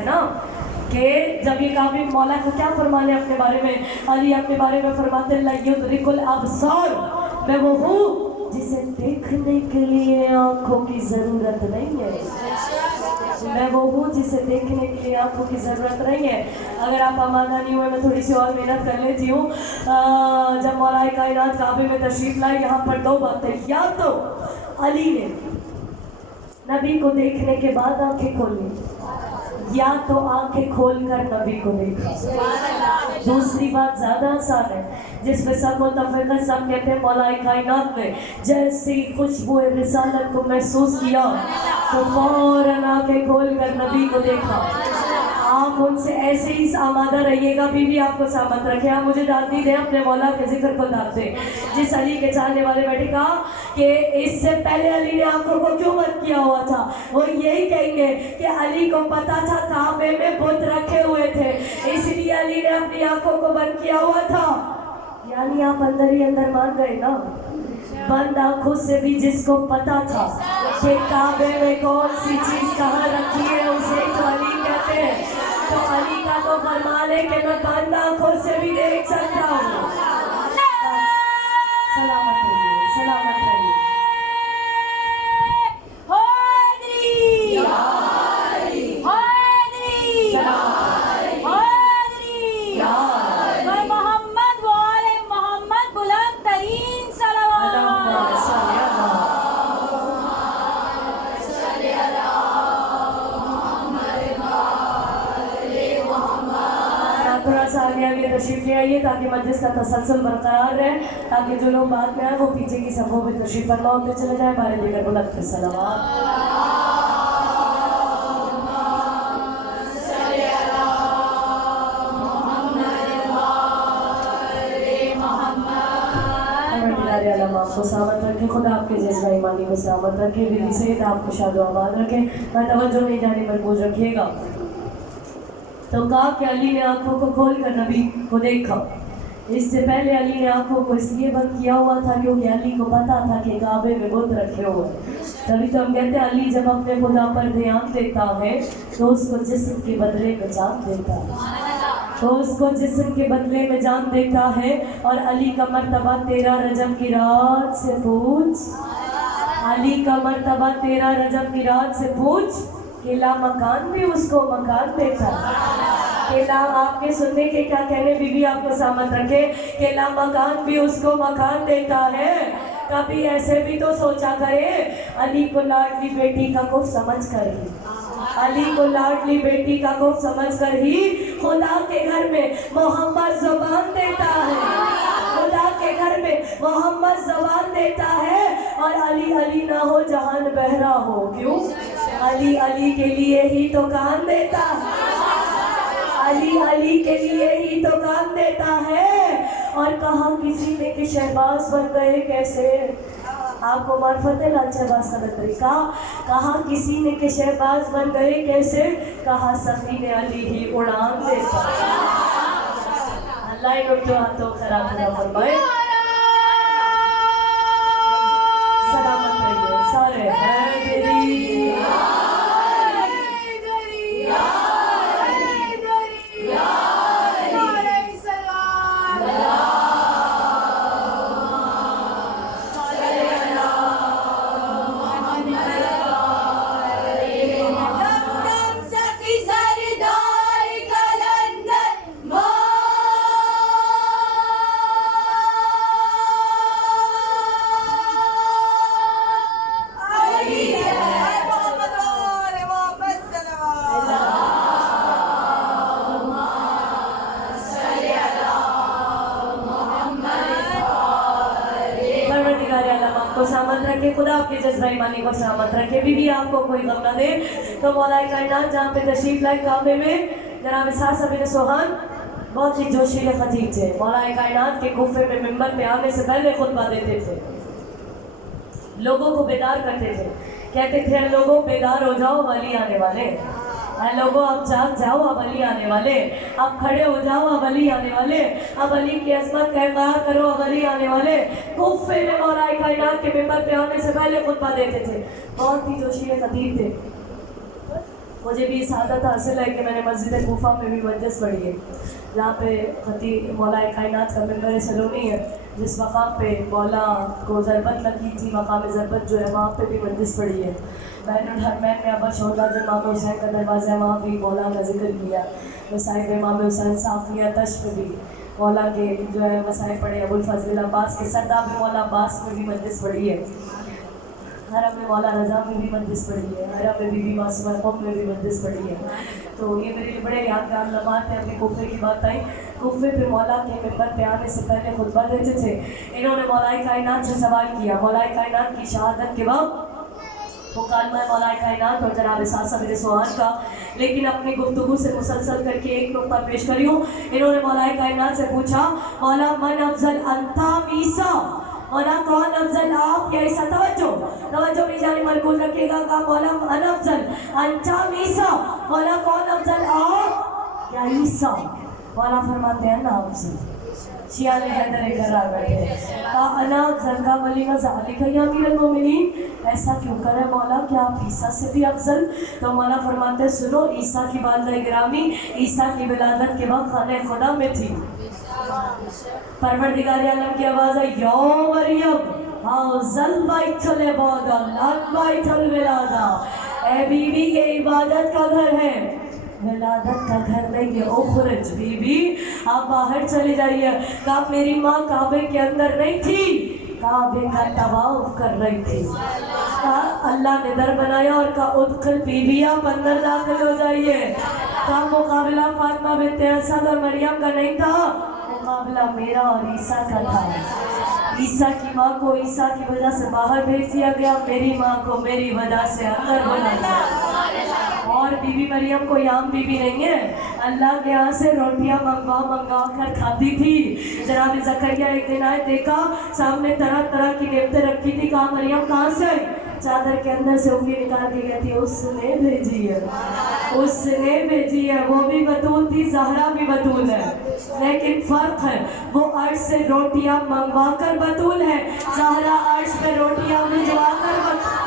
है ना کہ جب یہ کعبے مولا کا کیا فرمانے اپنے بارے میں, علی اپنے بارے میں فرماتے اللہ یدرک الابصار, میں وہ ہوں جسے دیکھنے کے لیے آنکھوں کی ضرورت نہیں ہے, میں وہ ہوں جسے دیکھنے کے لیے آنکھوں کی ضرورت نہیں ہے. اگر آپ آمادہ نہیں ہوئے میں تھوڑی سی اور محنت کر لیتی ہوں. جب مولا کائنات کعبے میں تشریف لائے یہاں پر دو باتیں, یا تو علی نے نبی کو دیکھنے کے بعد آنکھیں کھولی, یا تو آنکھیں کھول کر نبی کو دیکھا. دوسری بات زیادہ آسان ہے, جس میں سب متفق ہیں, سب کہتے ہیں مولا کائنات نے جیسی خوشبو رسالت کو محسوس کیا تو فوراً آنکھیں کھول کر نبی کو دیکھا. آپ ان سے ایسے ہی آمادہ رہیے گا, بی بی آپ کو سلامت رکھے. آپ مجھے داد نہیں دیں, اپنے مولا کے ذکر کو داد دیں. جس علی کے چاہنے والے بیٹھے کہا کہ اس سے پہلے علی نے آنکھوں کو کیوں بند کیا ہوا تھا, وہ یہی کہیں گے کہ علی کو پتا تھا کعبے میں بت رکھے ہوئے تھے, اس لیے علی نے اپنی آنکھوں کو بند کیا ہوا تھا. یعنی آپ اندر ہی اندر مان گئے نا, بند آنکھوں سے بھی جس کو پتا تھا کہ کعبے میں کون سی چیز کہاں رکھی ہے اسے تو علی کہتے ہیں. تو علی کا تو فرمان ہے کہ میں بند آنکھوں سے بھی دیکھ سکتا ہوں. سلامت رہیے, سلامت رہیے. تشریف لے آئیے تاکہ مجلس کا تسلسل برقرار رہے, تاکہ جو لوگ بعد میں آئے وہ پیچھے کی صفوں میں تشریف فرما ہوتے چلے جائیں. بارے لے کر بلند کے صلوات. آپ کو سلامت رکھے, خدا آپ کے جذبہ ایمانی کو سلامت رکھے, بیوی سید آپ کو شاد و آباد رکھے. میں توجہ نہیں جانے مرکوز رکھیے گا. تو کہا کہ علی نے آنکھوں کو کھول کر نبی کو دیکھا. اس سے پہلے علی نے آنکھوں کو اس لیے بند کیا ہوا تھا کیونکہ علی کو پتا تھا کہ کعبے میں بت رکھے ہوئے. تبھی تو ہم کہتے ہیں علی جب اپنے خدا پر دھیان دیتا ہے تو اس کو جسم کے بدلے میں جان دیتا ہے, تو اس کو جسم کے بدلے میں جان دیتا ہے. اور علی کا مرتبہ 13 رجب کی رات سے پوچھ, علی کا مرتبہ 13 رجب کی رات سے پوچھ کہ لا مکان بھی اس کو مکان دیتا ہے. کہ لا, آپ کے سننے کے کیا کہنے, بی بی آپ کو سلامت رکھے, کہ لا مکان بھی اس کو مکان دیتا ہے. کبھی ایسے بھی تو سوچا کرے, علی کو لاڈلی بیٹی کا خوف سمجھ کر ہی, علی کو لاڈلی بیٹی کا خوف سمجھ کر ہی خدا کے گھر میں محمد زبان دیتا ہے, خدا کے گھر میں محمد زبان دیتا ہے. اور علی علی نہ ہو جہان بہرا ہو, کیوں علی علی کے لیے ہی تو کان دیتا ہے, علی علی کے لیے ہی تو کان دیتا ہے. اور کہا کسی نے کہ شہباز بن گئے کیسے, آپ کو معرفت ہے لال شہباز کا طریقہ. کہا کسی نے کہ شہباز بن گئے کیسے, کہا سفین علی ہی اڑان دیتا ہے. اللہ ہی لوگ جو ہاتھوں خراب نہ فرمائے. سلامت رہیے سارے. سلامت رکھے, خدا آپ کے جذبہ ایمانی کو سلامت رکھے. بی بی آپ کو کوئی غم نہ دے. تو مولا کائنات جہاں پہ تشریف لائے کعبے میں, جناب ساسا بن سوہان بہت ہی جوشیلے خطیب تھے. مولا کائنات کے کوفے میں منبر پہ آنے سے پہلے خطبہ دیتے تھے, لوگوں کو بیدار کرتے تھے. کہتے تھے لوگوں بیدار ہو جاؤ, ولی آنے والے. اے لوگوں اب جاگ جاؤ, اب علی آنے والے. اب کھڑے ہو جاؤ, اب علی آنے والے. اب علی کی عظمت کا اقرار کرو, اب علی آنے والے. کوفے میں مولا کائنات کے منبر پہ آنے سے پہلے خطبہ دیتے تھے. بہت ہی جوشیلے خطیب تھے. मुझे भी इस आदत हासिल है कि मैंने मस्जिद कोफा में भी मजलिस पढ़ी है, जहाँ पे खतीब मौलाए कायनात का मिंबर सलोनी है, जिस मकाम पे मौला को ज़रबत लगी थी, मकाम ज़रबत जो है वहाँ पे भी मजलिस पढ़ी है। बैनुल हरमैन में अबा शौदाद इमाम हुसैन का दरवाज़ा, वहाँ भी मौला का जिक्र किया। मसाइब इमाम हुसैन साफिया तश में भी मौला के जो है मसाइब पढ़े। अबुल फजल अब्बास के सरदा भी मौला अब्बास में भी मजलिस पढ़ी है। हरम में मौला रज़ा में भी मजलिस पढ़ी है। हरम में बीबी मासूमा कौम में भी मजलिस पढ़ी है। तो ये मेरे लिए बड़े यादगार लम्हात हैं। अपने कोफे की बात आई, कोफे पे मौला के मिंबर पे आने से पहले खुतबा देते थे। इन्होंने मौलाए कायनात से सवाल किया, मौलाए कायनात की शहादत के बाद वो कालमा मौलाए कायनात और जनाब सासा मेरे सुहान का, लेकिन अपनी गुफ्तगू से मुसलसल करके एक नुक्ता पेश करी हूँ। इन्होंने मौलाए कायनात से पूछा, मौला मन अफजल अंता ईसा, मौला कौन अफजल आप या ईसा? तवज्जो में जाने मरकूज रखिएगा। कहा मौला मन अफजल अंता ईसा, मौला कौन अफजल आप या ईसा? मौला फरमाते हैं ना अफजल। शिया ने हैदर करार बैठे, कहा अना अफजल का वली ज़ालिका या अमीरुल मोमिनीन, ऐसा क्यों करे मौला, क्या आप ईसा से भी अफजल? तो मौला फरमाते सुनो, ईसा की बादशाह गिरामी ईसा की विलादत के वक्त खाने खुदा में थी। परवरदिगार आलम की आवाज़ है, या मरियम हाज़ल बैतुल इबादा ला बैतुल विलादा, ए बीबी ये इबादत का घर है, विलादत का घर नहीं है। उखरज बीबी आप बाहर चले जाइए। कहा मेरी माँ काबे के अंदर नहीं थी, काबे का तवाफ कर रही थी। कहा अल्लाह ने दर बनाया और कहा उदखिल बीबी आप अंदर दाखिल हो जाइए। कहा मुकाबला फातिमा बिन्त असद और मरियम का नहीं था, मुकाबला मेरा और ईसा का था। ईसा की माँ को ईसा की वजह से बाहर भेज दिया गया, मेरी माँ को मेरी वजह से अंदर बुला दिया। और बीबी मरियम को याम बीबी नहीं है, अल्लाह के यहाँ से रोटियां मंगवा कर खाती थी। जनाब ज़करिया एक दिन आए, देखा सामने तरह तरह की नेमतें रखी थी। कहा मरियम कहाँ से? चादर के अंदर से उंगली निकाल के कहती है उसने भेजी है, उसने भेजी है। वो भी बतूल थी, ज़हरा भी बतूल है, लेकिन फर्क है वो अर्श से रोटियां मंगवा कर बतूल है, ज़हरा अर्श पे रोटियां भिजवा कर बतूल।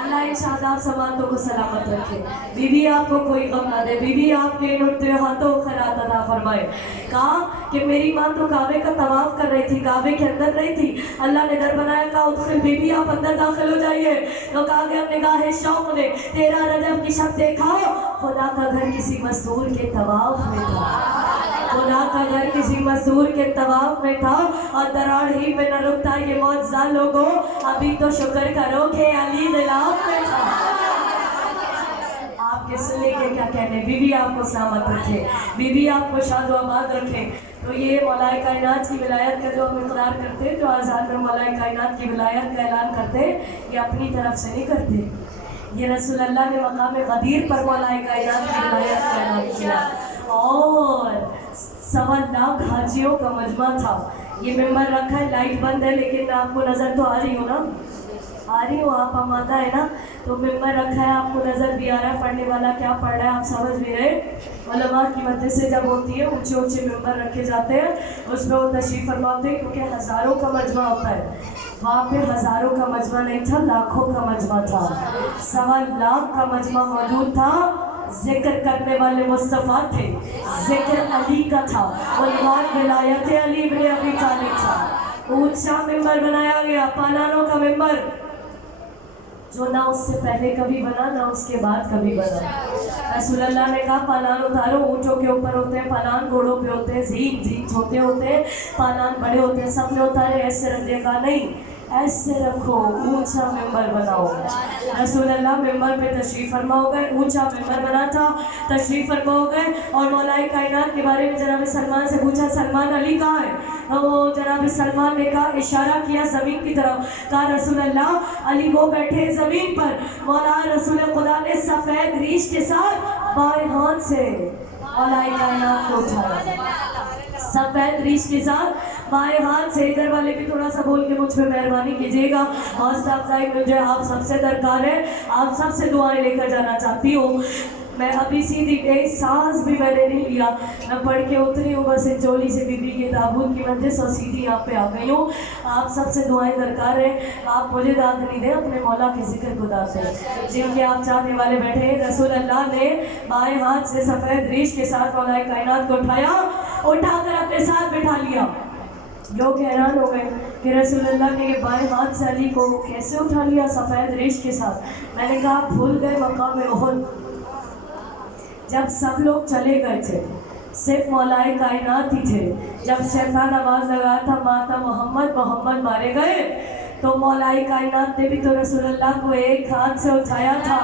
अल्लाह इन शादाब समातों को सलामत रखे, बीबी आपको कोई गम ना दे, बीबी आपके इन उठते हाथों खैरात अता फरमाए। कहा कि मेरी माँ तो काबे का तवाफ कर रही थी, काबे के अंदर नहीं थी, अल्लाह ने दर बनाया। कहा उदखिल बीबी आप अंदर दाखिल हो जाइए। तो कहा गया निगाहे शौक ने 13 रजब की शब देखा, खुदा का घर किसी मजदूर के तवाफ में था, खुदा का घर किसी मजदूर के तवाफ में था। और दरार ही पे न रुकता ये मौजज़ा लोगों, अभी तो शुक्र करो कि अली दिलाफ में था। आपके सुनने के क्या कहने, बीबी आपको सलामत रखे, बीबी आपको शाद आबाद रखे। तो ये मौलाए कायनात की विलायत का जो हम इकरार करते हैं, जो आज़ाद में मौलाए कायनात की विलायत का ऐलान करते हैं, ये अपनी तरफ से नहीं करते। ये रसूल अल्लाह ने मकाम गदीर पर मौलाए कायनात की विलायत का ऐलान किया। और 1.25 लाख हाजियों का मजमा था। ये मेंबर रखा है, लाइट बंद है, लेकिन आपको नज़र तो आ रही हो ना, आ रही हो आप, आमादा है ना? तो मेंबर रखा है, आपको नज़र भी आ रहा है, पढ़ने वाला क्या पढ़ रहा है आप समझ भी रहे। उलमा की मजलिसें जब होती है, ऊंचे ऊंचे मेंबर रखे जाते हैं, उसमें वो तशरीफ़ फरमाते हैं, क्योंकि हज़ारों का मजमा होता है। वहाँ पे हज़ारों का मजमा नहीं था, लाखों का मजमा था। 1.25 लाख का मजमा मौजूद था। जिक्र करने वाले मुस्तफ़ा थे, जिक्र अली का था, उन्वान विलायत अली इब्न अबी तालिब था। ऊंचा मिंबर बनाया गया, पालानों का मिंबर, जो ना उससे पहले कभी बना ना उसके बाद कभी बना। रसूल अल्लाह ने कहा पालान उतारो, ऊँटों के ऊपर होते हैं पालान, घोड़ों पे होते हैं जीन छोटे होते हैं, पालान बड़े होते हैं, सब ने उतारे, ऐसे रख देगा नहीं, ऐसे रखो, ऊंचा मेंबर बनाओ। रसूल अल्लाह मेंबर पे तशरीफ़ फरमा हो गए, ऊंचा मेंबर बना था, तशरीफ़ फरमा हो गए। और मौलाए कायनात के बारे में जनाब सलमान से पूछा, सलमान अली कहाँ है? तो वो जनाब सलमान ने कहा, इशारा किया ज़मीन की तरफ, कहा रसूल अल्लाह अली वो बैठे ज़मीन पर। मौला रसूल खुदा ने सफ़ेद रीश के साथ बाएं हाथ से मौलाए कायनात को उठाया, सफ़ेद रीश के साथ बाएं हाथ से। इधर वाले भी थोड़ा सा बोल के मुझ पर मेहरबानी कीजिएगा, हौसला अफजाई मुझे आप सबसे दरकार है, आप सबसे दुआएं लेकर जाना चाहती हूँ। मैं अभी सीधी गई, सांस भी मैंने नहीं लिया, मैं पढ़ के उतरी हूँ बस चोली से बीबी के ताबूत की मस्जिद और सीधी यहाँ पे आ गई हूँ। आप सबसे दुआएं दरकार है, आप मुझे दाद नहीं दें, अपने मौला के जिक्र को दाद दें जिनके आप चाहने वाले बैठे हैं। रसूल अल्लाह ने बाएं हाथ से सफ़ेद रीश के साथ मौलाए कायनात को उठाकर अपने साथ बिठा लिया। लोग हैरान हो गए कि रसूल अल्लाह ने बाएं हाथ से अली को कैसे उठा लिया सफ़ेद रीश के साथ। मैंने कहा भूल गए मकाम उहद, जब सब लोग चले गए थे सिर्फ मौलाए कायनात ही थे। जब शैतान आवाज़ लगाया था माता मोहम्मद मोहम्मद मारे गए, तो मौलाए कायनात ने भी तो रसूल अल्लाह को एक हाथ से उठाया था।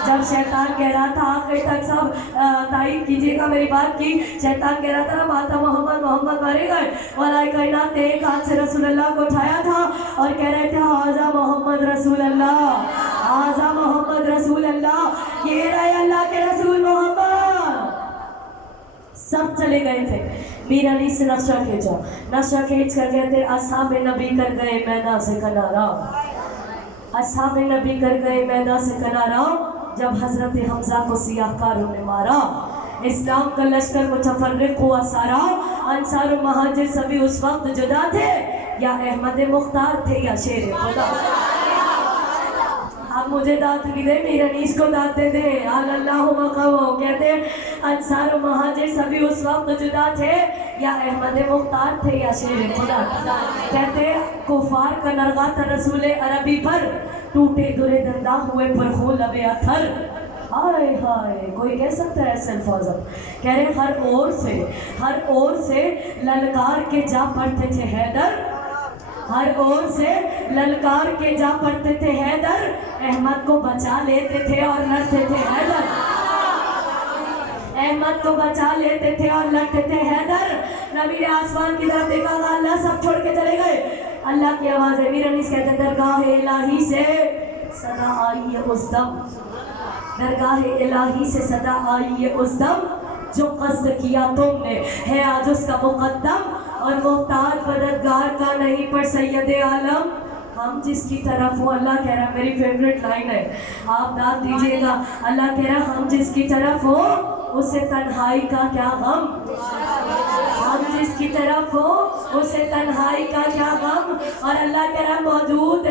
जब शैतान कह रहा था, आखिर तक सब तारीफ कीजिएगा मेरी बात की, शैतान कह रहा था माता मोहम्मद मोहम्मद मारे गए, मौलाए कायनात ने एक हाथ से रसूल अल्लाह को उठाया था और कह रहे थे हाजा मोहम्मद रसूल अल्लाह, हाजा मोहम्मद रसूल अल्लाह, ये रहे अल्लाह के रसूल मोहम्मद। सब चले गए थे। मीर अली से नक्शा खींचा, नक्शा खींच कर कहते असहाब नबी कर गए मैदान से किनारा, असहाब नबी कर गए मैदान से किनारा, जब हजरत हमजा को सियाहकारों ने मारा। इस्लाम का लश्कर मुतफर्रिक हुआ सारा, अंसार और महाजिर सभी उस वक्त जुदा थे, या अहमद मुख्तार थे या शेर खुदा। आप मुझे दात नहीं दे, मेरे अनीस को दात दे दे। अल्लाह कहते अंसार और महाजिर सभी उस वक्त जुदा थे, या अहमद मुख्तार थे या शेर खुदा। कहते कुफार का नरगा था रसूल अरबी पर, टूटे दुरे दंदा हुए पर खून लबे अथर। हाय हाय, कोई कह सकता है ऐसे अल्फाज। कह रहे हर ओर से ललकार के जा पड़ते थे हैदर, हर ओर से ललकार के जा पड़ते थे हैदर, अहमद को बचा लेते थे और लड़ते थे हैदर, अहमद को बचा लेते थे और लड़ते थे हैदर। नबी ने आसमान की तरफ देखा, अल्लाह सब छोड़ के चले गए। अल्लाह की आवाज़ है, मीर अनीस कहते दरगाह इलाही से सदा आई है उस दम, दरगाह इलाही से सदा आई है उस दम, जो कस्द किया तुमने है आज उसका मुकद्दम, और मुख्तार मददगार का नहीं पर सैयद आलम। हम जिसकी तरफ हो, अल्लाह कह रहा, मेरी फेवरेट लाइन है, आप दाद दीजिएगा। अल्लाह कह रहा हम जिसकी तरफ हो उसे तन्हाई का क्या गम, हम जिसकी तरफ हो उसे तन्हाई का क्या गम। और अल्लाह कह रहा मौजूद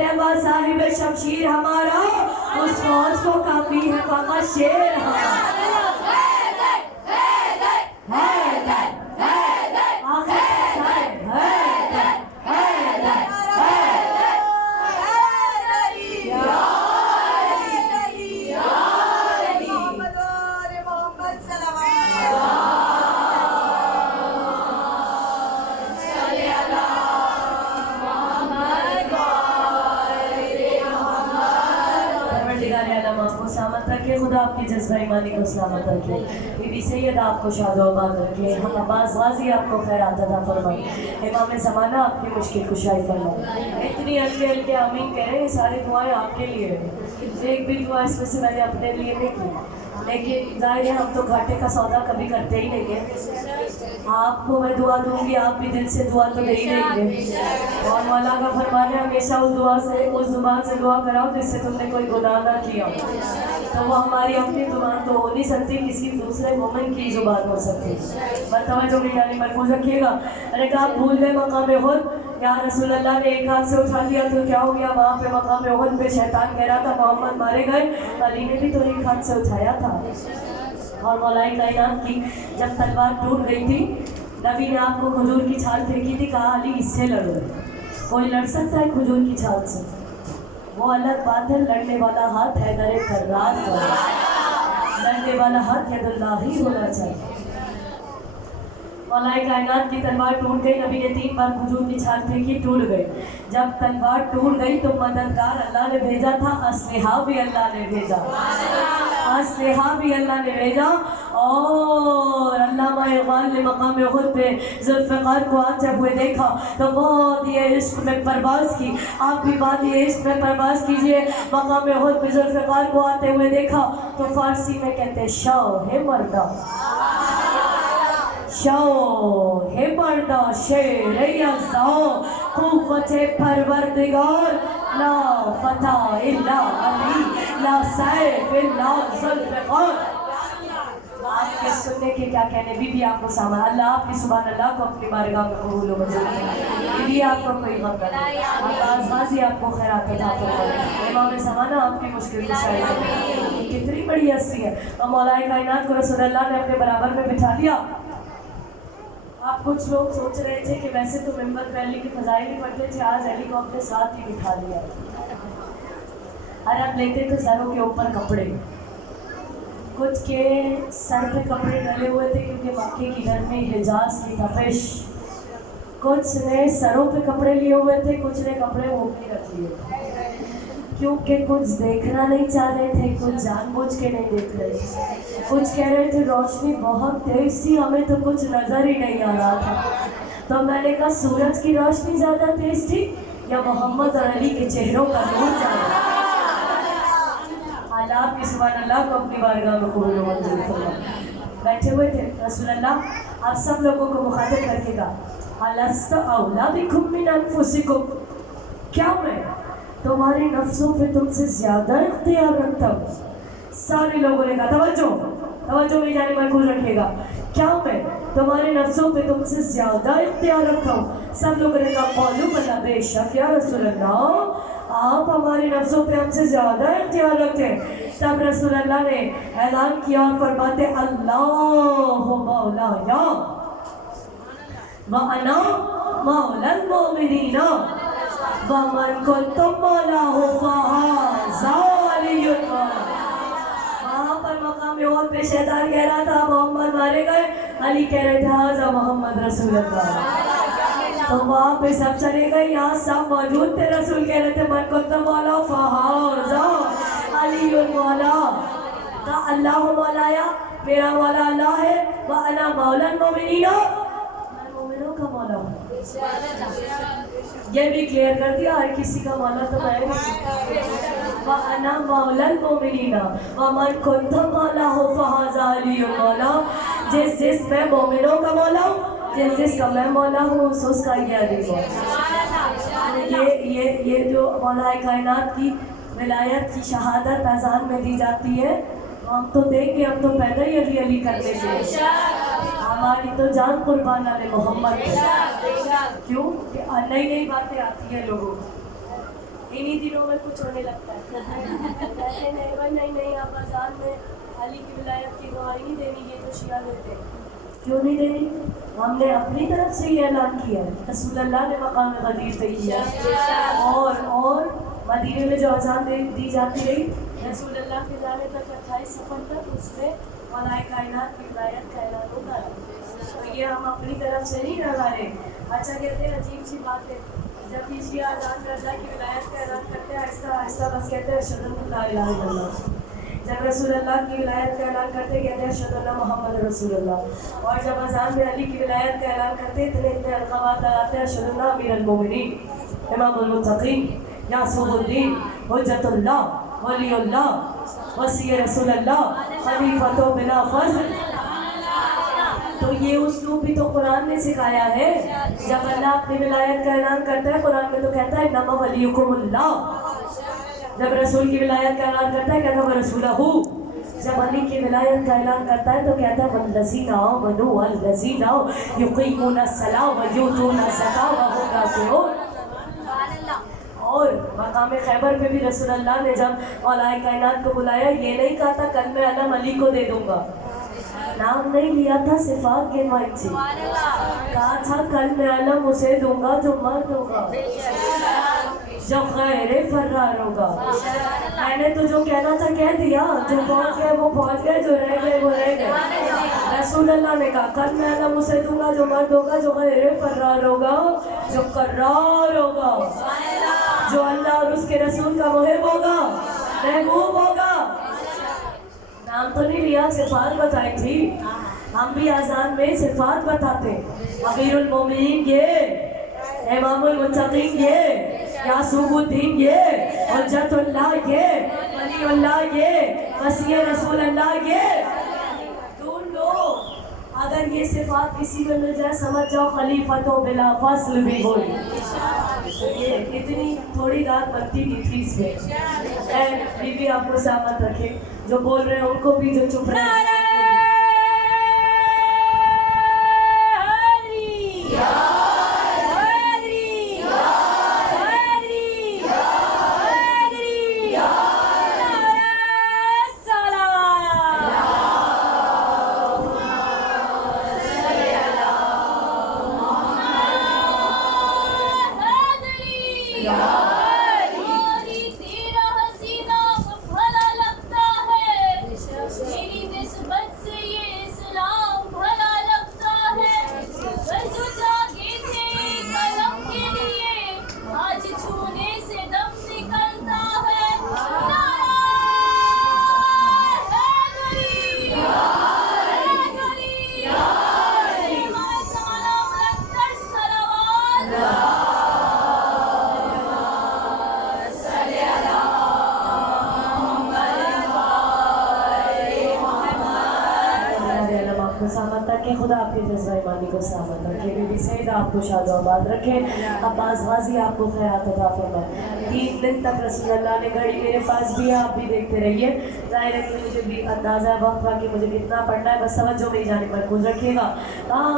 है वह साहिब शमशीर हमारा, उस फौज को काफी है फकत शेर हमारा। खुदा आपकी जज्बा ईमानी को सलामत रखे, बीबी सैयद आपको शादोबाद रखे, हम अब्बास गाजी आपको खैरात अता फरमाए, इमाम ज़माना आपकी मुश्किल कुशाई फरमाए। इतनी हल्के हल्के आमीन कह रहे हैं, सारी दुआएं आपके लिए हैं। एक भी दुआ इसमें से मैंने अपने लिए नहीं की, लेकिन जाहिर है हम तो घाटे का सौदा कभी करते ही नहीं है। आपको मैं दुआ दूंगी, आप भी दिल से दुआ तो दे ही देंगे। और मौला का फरमान है हमेशा उस जुबान से दुआ कराओ जिससे तुमने कोई गुनाह ना किया, तो वो हमारी अपनी जुबान तो हो नहीं सकती, किसी दूसरे मोमिन की जुबान हो सकती है। बतवज्जो में यानी मरकूज रखिएगा। अरे आप भूल गए मकाम उहद, या रसूल अल्लाह ने एक हाथ से उठा लिया तो क्या हो गया? वहाँ पे मकाम उहद पे शैतान कह रहा था मोहम्मद मारे गए, अली ने भी तो एक हाथ से उठाया था। और मौलाए कायनात की जब तलवार टूट गई थी, नबी ने आपको खजूर की छाल फेंकी थी, कहा अली इससे लड़ो। कोई लड़ सकता है खजूर की छाल से? वो अलग बात है, लड़ने वाला हाथ हैदर कर्रार का, लड़ने वाला हाथ यदुल्लाह ही होना चाहिए। मौलाए कायनात की तलवार टूट गई, नबी ने 3 बार खजूर की छाल फेंकी, टूट गई। जब तलवार टूट गई तो मददगार अल्लाह ने भेजा था, असलहा भी अल्लाह ने भेजा, असलहा भी अल्लाह ने भेजा। और अल्लामा इक़बाल ने मकाम उहद पे ज़ुल्फ़िकार को आते हुए देखा तो बहुत ये इश्क में परवाज़ की। आप भी बात ये इश्क में परवाज़ कीजिए। मकाम उहद पे ज़ुल्फ़िकार को आते हुए देखा तो फ़ारसी में कहते शाह है मर्दा, शाह है मर्दा शेर यज़्ज़ाओ कुव्वत परवरदिगार ला फता इल्ला अली। لا سیف لا ذوالفقار. آپ کے سننے کے کیا کہنے. بی بی آپ کو سامان اللہ آپ کی سبحان اللہ کو اپنی بارگاہ میں قبول و منظور کرے. بی بی آپ کو کوئی غم نہ دے. عباس غازی آپ کو خیرات عطا فرمائے. امام زمانہ آپ کی مشکل کشائی کرے. کتنی بڑی ہستی ہے. اور مولا کائنات کو رسول اللہ نے اپنے برابر میں بٹھا لیا. آپ کچھ لوگ سوچ رہے تھے کہ ویسے تو ممبر پہ علی کی فضائل ہی پڑھتے تھے, آج علی کو اپنے ساتھ ہی بٹھا لیا. اور اب لیتے تھے سروں کے اوپر کپڑے. کچھ کے سر پہ کپڑے ڈلے ہوئے تھے کیونکہ مکے کی گرمی, حجاز کی تپش. کچھ نے سروں پہ کپڑے لیے ہوئے تھے, کچھ نے کپڑے منہ پہ رکھ لیے تھے کیونکہ کچھ دیکھنا نہیں چاہ رہے تھے, کچھ جان بوجھ کے نہیں دیکھ رہے تھے. کچھ کہہ رہے تھے روشنی بہت تیز تھی, ہمیں تو کچھ نظر ہی نہیں آ رہا تھا. تو میں نے کہا سورج کی روشنی زیادہ تیز تھی یا محمد اور علی کے چہروں کا نور زیادہ. آپ کی سبحان اللہ کو اپنی بارگاہ میں قبول و منظور فرمائے. بیٹھے ہوئے تھے رسول اللہ آپ سب لوگوں کو مخاطب کر کے کہا الست اولیٰ بکم من انفسکم, کیا میں تمہاری نفسوں پہ تم سے زیادہ اختیار رکھتا ہوں. سارے لوگوں نے کہا توجہ میں جانے محفوظ رکھے گا, کیا میں تمہارے نفسوں پہ تم سے زیادہ اختیار رکھتا ہوں. سب لوگوں نے کہا قولوا بلی, بے شک یا رسول اللہ آپ ہماری نفسوں پہ ہم سے زیادہ اختیار رکھیں. تب رسول اللہ نے اعلان کیا اور فرماتے اللہ مولایا وَأَنَا مَوْلَى الْمُؤْمِنِينَ وَمَنْ كُنْتُ مَوْلَاهُ فَهَذَا عَلِيٌّ مَوْلَاهُ. وہاں پر مقام اور پہ شیطان کہہ رہا تھا محمد مارے گئے, علی کہہ رہے تھے حاضر محمد رسول اللہ. تو وہاں پہ سب چلے گئے, یہاں سب موجود تھے. رسول کہہ رہے تھے من کنت مولا فہذا علی مولا. کہا اللہ مولایا میرا مولا اللہ ہے, وانا مولا المؤمنین میں مومنوں کا مولا ہوں. یہ بھی کلیئر کر دیا ہر کسی کا مولا تو میں نہیں. وانا مولا المؤمنین ومن کنت مولا فہذا علی مولا. جس میں مومنوں کا مولا ہوں, جس کا میں مولا ہوں اس کا یہ علی مولا. یہ جو مولا کائنات کی ولایت کی شہادت اذان میں دی جاتی ہے, ہم تو دیکھ کے ہم تو پیدا ہی علی علی کرتے تھے. ہماری تو جان قربان علی محمد ہے. کیوں کہ نئی نئی باتیں آتی ہیں لوگوں کو, انہی دنوں میں کچھ ہونے لگتا ہے. کہتے ہیں نہیں آپ اذان میں علی کی ولایت کی گواہی نہیں دینی, یہ جو شیعہ دیتے ہیں. کیوں نہیں دینی؟ ہم نے اپنی طرف سے یہ اعلان کیا ہے. رسول اللہ نے مقام غدیر پہ کیا, اور مدینے میں جو اذان دی جاتی رہی رسول اللہ کے جانے تک 28 سفر تک, اس میں مولا کائنات کی ولایت کا اعلان ہوتا ہے. تو یہ ہم اپنی طرف سے نہیں لگا رہے. اچھا کہتے ہیں عجیب سی بات ہے, جب کسی اذان کرتا ہے کہ ولایت کا اعلان کرتے ہیں آہستہ آہستہ بس کہتے ہیں اشہد ان لا الہ الا اللہ. جب رسول اللہ کی ولایت کا اعلان کرتے کہتے ہیں اشہد ان محمد رسول اللہ. اور جب اذان میں علی کی ولایت کا اعلان کرتے اتنے القابات لگاتے ہیں اشہد ان امیر المومنین امام المتقین یعصم الدین حجت اللہ ولی اللہ وصی رسول اللہ خلیفۃ بلا فضل. تو یہ اسلوب بھی تو قرآن نے سکھایا ہے. جب اللہ اپنی ولایت کا اعلان کرتا ہے قرآن میں تو کہتا ہے انما ولیکم اللہ. جب رسول کی ولایت کا اعلان کرتا ہے کہتا ہے رسولہ. جب علی کی ولایت کا اعلان کرتا ہے تو کہتا ہے والذین آمنوا والذین یقیمون الصلاۃ ویؤتون الزکاۃ وهم راکعون. اور مقام خیبر پہ بھی رسول اللہ نے جب مولا کائنات کو بلایا یہ نہیں کہا تھا کل میں علم علی کو دے دوں گا, نام نہیں لیا تھا, صفات گنوائی تھی. کہا تھا کل میں علم اسے دوں گا جو مرد ہوگا, جو غیر فرار ہوگا. میں نے تو جو کہنا تھا کہہ دیا, جو پہنچ گئے وہ پہنچ گئے, جو رہ گئے وہ رہ گئے. رسول اللہ نے کہا کل میں علم اسے دوں گا جو مرد ہوگا, جو غیر فرار ہوگا, جو قرار ہوگا, جو اللہ اور اس کے رسول کا محب ہوگا, محبوب ہوگا. نام تو نہیں لیا, صفات بتائی تھی. ہم بھی اذان میں صفات بتاتے, امیر المومنین یہ, امام المتقین یہ, یعصم الدین یہ, حجت اللہ یہ, ولی اللہ یہ, وصی رسول اللہ یہ. ڈھونڈ لو, اگر یہ صفات کسی میں مل جائے سمجھ جاؤ خلیفۃ بلا فصل بھی ہوئی. یہ اتنی تھوڑی رات بنتی تھی اس میں. बीबी आपको सलामत रखे, जो बोल रहे हैं उनको भी, जो चुप रहे हैं सलामत रखे, खुदा आपके जज्बा ईमानी को सलामत रखे, बीबी सईदा आपको शाद आबाद रखे, अब्बास गाजी आपको खैरात अता फरमाए। 3 दिन तक रसूल अल्लाह ने घड़ी मेरे पास भी है, आप भी देखते रहिए। ज़ाहिर है कि मुझे भी अंदाज़ा है वक्त का कि मुझे कितना पढ़ना है, बस तवज्जो मेरी जानिब मरकूज़ रखिएगा। कहा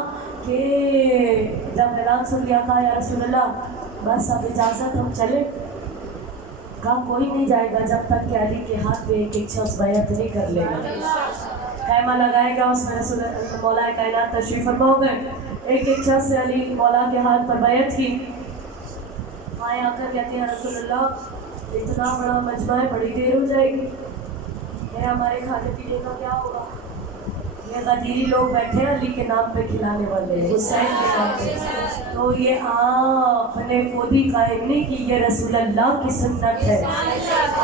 कि जब ऐलान सुन लिया, कहा या रसूल अल्लाह बस अब इजाज़त, हम चले। कहा कोई नहीं जाएगा जब तक कि अली के हाथ पे एक शख्स बैत नहीं कर लेगा। खैमा लगाएगा, उसमें रसूल मौला कायनात तशरीफ़ फरमा हो गए। एक शख्स से अली मौला के हाथ पर बैत की। आए आकर कहते हैं रसूल अल्लाह इतना बड़ा मजमा है, बड़ी देर हो जाएगी, ये हमारे खाने पीने का क्या होगा? ये गदीरी लोग बैठे हैं अली के नाम पे खिलाने वाले, हुसैन के नाम पे। तो ये आपने खुद ही कायम नहीं की, ये रसूल अल्लाह की सुन्नत है,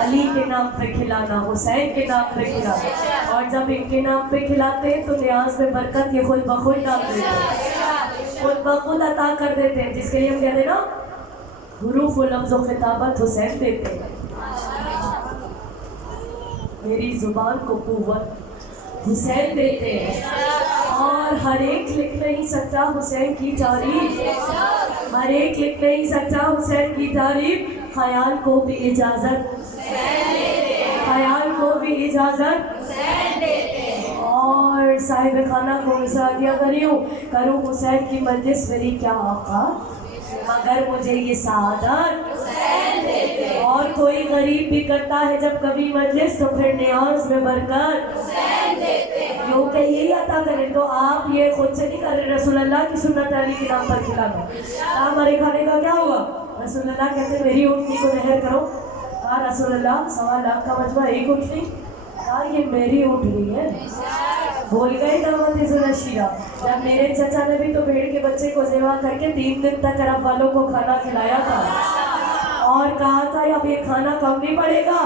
अली के नाम पे खिलाना, हुसैन के नाम पे खिलाना। और जब इनके नाम पे खिलाते हैं तो न्याज में बरकत के खुद बखुद नाम देते हैं, खुद बखुद अता कर देते हैं, जिसके लिए हम कहते हैं ना हुरूफ व लफ्ज़ व खिताबत हुसैन देते हैं। मेरी जुबान को कुव्वत हुसैन देते हैं, और हर एक लिख नहीं सकता हुसैन की तारीफ, हर एक लिख नहीं सकता हुसैन की तारीफ। ख्याल को भी इजाज़त, ख्याल को भी इजाज़त, और साहिब खाना को मिसा दिया करूँ हुसैन की मजलिस मेरी क्या औकात, मगर मुझे ये सादत। और कोई गरीब भी करता है जब कभी मजलिस तो फिर न्याज में बरकत क्योंकि यही अता करें। तो आप ये खुद से नहीं कर रहे, रसूल अल्लाह की सुन्नत अली के नाम पर खिलाना। हमारे खाने का क्या हुआ? रसूल अल्लाह कहते मेरी ऊँटनी को नहर करो। कहा रसूल अल्लाह 1.25 लाख का मजमा एक ऊँटनी? कहा ये मेरी ऊँटनी है। भूल गए दावत ज़ुलशीरा, जब मेरे चचा ने भी तो भेड़ के बच्चे को ज़िबा करके 3 दिन तक अरब वालों को खाना खिलाया था और कहा था अब ये खाना कम नहीं पड़ेगा।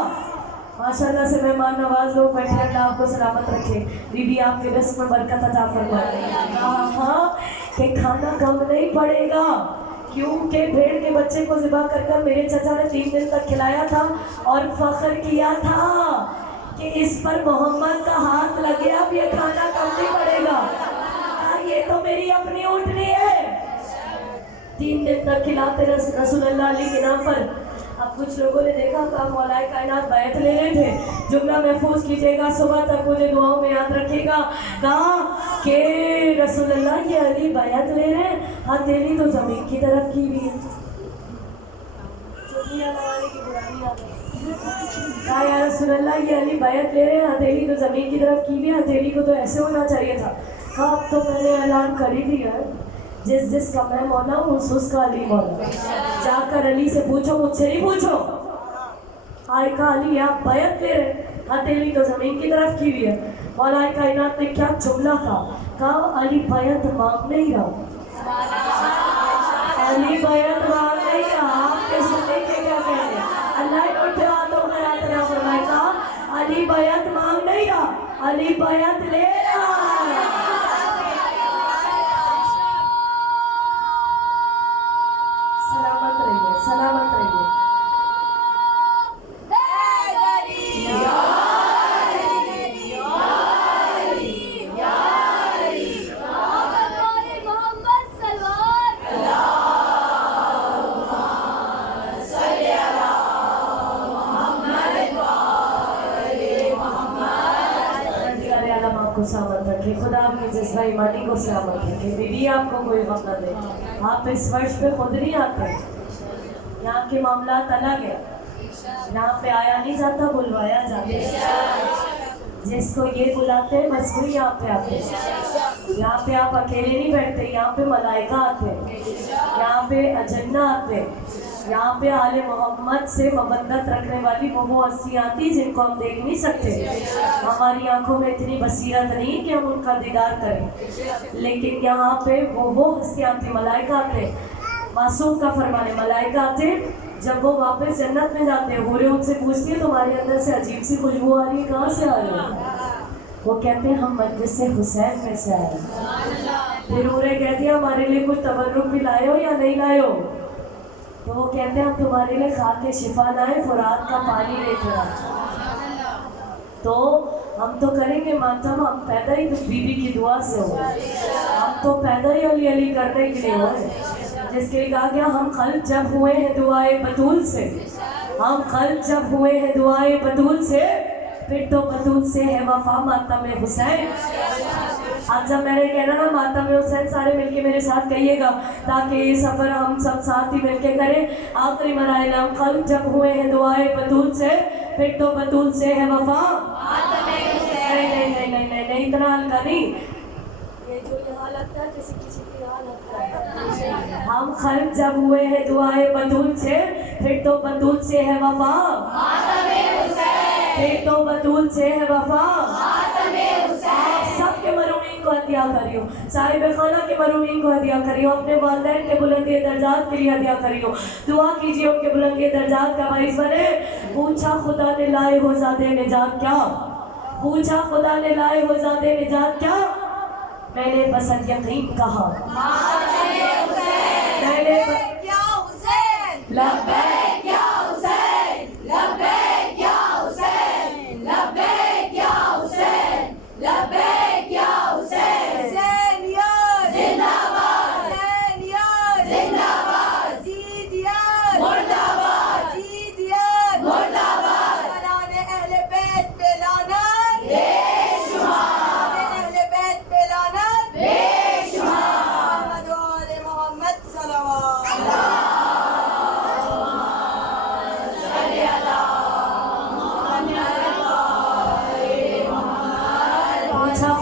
माशाल्लाह से मेहमान नवाज लोग बैठे, अल्लाह आपको सलामत रखे, बीबी आपके रिस्क में बरकत अता फरमाए। हाँ कि खाना कम नहीं पड़ेगा, क्योंकि भेड़ के बच्चे को ज़िबा कर मेरे चचा ने 3 दिन तक खिलाया था और फख्र किया था कि इस पर मोहम्मद का हाथ लगे, अब ये खाना कम नहीं पड़ेगा। ये तो मेरी अपनी ऊँटनी है। 3 दिन तक खिलाते रसूल अल्लाह अली के नाम पर। अब कुछ लोगों ने देखा था मौलाए कायनात बैत ले रहे थे, जुमला महफूज कीजिएगा, सुबह तक मुझे दुआओं में याद रखिएगा। कहा कि रसूल अल्लाह ये अली बैत ले रहे हैं, हथेली तो जमीन की तरफ की हुई है। कहा या रसूल अल्लाह ये अली बैत ले रहे हैं, हथेली तो जमीन की तरफ की हुई है, हथेली को तो ऐसे होना चाहिए था। कहा अब तो मैंने ऐलान कर ही दिया है, जिसका मैं मौला हूँ उसका अली मौला। जाकर अली से पूछो, मुझसे नहीं पूछो। आए कहा अली आप बैत ले रहे, हथेली तो जमीन की तरफ की हुई है। मौला कायनात ने क्या जुमला था? कहा अली बैत मांग नहीं रहा, अली बैत मांग नहीं रहा। आपके सुनने के क्या कह रहे? अल्लाह ने उठे हाथों में यात्रा फरमाया, कहा अली बैत मांग नहीं रहा, अली बैत ले रहा। सलामत रहिए। آپ کو سلامت رکھے، خدا آپ کے جذبہ ایمانی کو سلامت رکھے، بیوی آپ کو کوئی غم نہ دے۔ آپ اس فرش پہ خود نہیں آتے، یہاں کے معاملات الگ ہیں، یہاں پہ آیا نہیں جاتا، بلوایا جاتا ہے۔ جس کو یہ بلاتے ہیں بس وہی یہاں پہ آتے ہیں۔ یہاں پہ آپ اکیلے نہیں بیٹھتے، یہاں پہ ملائکہ آتے ہیں، یہاں پہ اجنہ آتے ہیں، یہاں پہ آل محمد سے مودت رکھنے والی وہ ہستیاں آتی جن کو ہم دیکھ نہیں سکتے، ہماری آنکھوں میں اتنی بصیرت نہیں کہ ہم ان کا دیدار کریں، لیکن یہاں پہ وہ ہستیاں آتی، ملائکہ آتے۔ معصوم کا فرمان ہے، ملائکہ آتے جب وہ واپس جنت میں جاتے ہیں، حوریں ان سے پوچھتی ہیں تمہارے اندر سے عجیب سی خوشبو آ رہی ہے، کہاں سے آ رہی ہے؟ وہ کہتے ہیں ہم مجلس حسین میں سے آئے ہیں۔ پھر حوریں کہتی ہیں ہمارے لیے کچھ تبرک بھی لائے ہو یا نہیں لائے ہو؟ تو وہ کہتے ہیں ہم تمہارے لیے خاک شفا لائے، فرات کا پانی لے کر آئے۔ تو ہم تو کریں گے ماتم، ہم پیدا ہی تو بی بی کی دعا سے ہو، ہم تو پیدا ہی علی علی کرنے کے لیے ہوئے، جس کے لیے کہا گیا ہم خلق جب ہوئے ہیں دعائے بطول سے، ہم خلق جب ہوئے ہیں دعائے بطول سے، پھر تو بطول سے ہے وفا ماتم حسین۔ آج جب میں نے کہنا نا ماتم حسین، سارے مل کے میرے ساتھ کہیے گا تاکہ یہ سفر ہم سب ساتھ ہی مل کے کریں۔ آخری مراحل، ہم خلق جب ہوئے ہیں دعائے بطول سے، پھر تو بطول سے ہے وفا ماتم حسین۔ نہیں، اتنا ہلکا نہیں، یہ جو یہاں لگتا ہے کسی کی یہاں لگتا ہے۔ ہم خلق جب ہوئے ہیں دعائے بطول سے، پھر تو بطول سے ہے وفا ماتم حسین، پھر تو بطول سے ہے وفا ماتم حسین۔ آپ سب کے مرحومین کو ہدیہ کریو، صاحب خانہ کے مرحومین کو ہدیہ کریو، اپنے والدین کے بلندی درجات کے لیے ہدیہ کریو، دعا کیجیے ان کے بلندی درجات کا باعث بنے۔ پوچھا خدا نے لائے ہو زادے نجات کیا، پوچھا خدا نے لائے ہو زادے نجات کیا، میں نے بس یقین کہا میں نے لبیک یا حسین، لبیک یا حسین، لبیک یا حسین، لبیک یا حسین، حسینیت زندہ باد، حسینیت زندہ باد، یزیدیت مردہ باد، یزیدیت مردہ باد، سلام اہل بیت پہ لعنت بے شمار، اہل بیت پہ لعنت بے شمار، محمد و آل محمد صلوات۔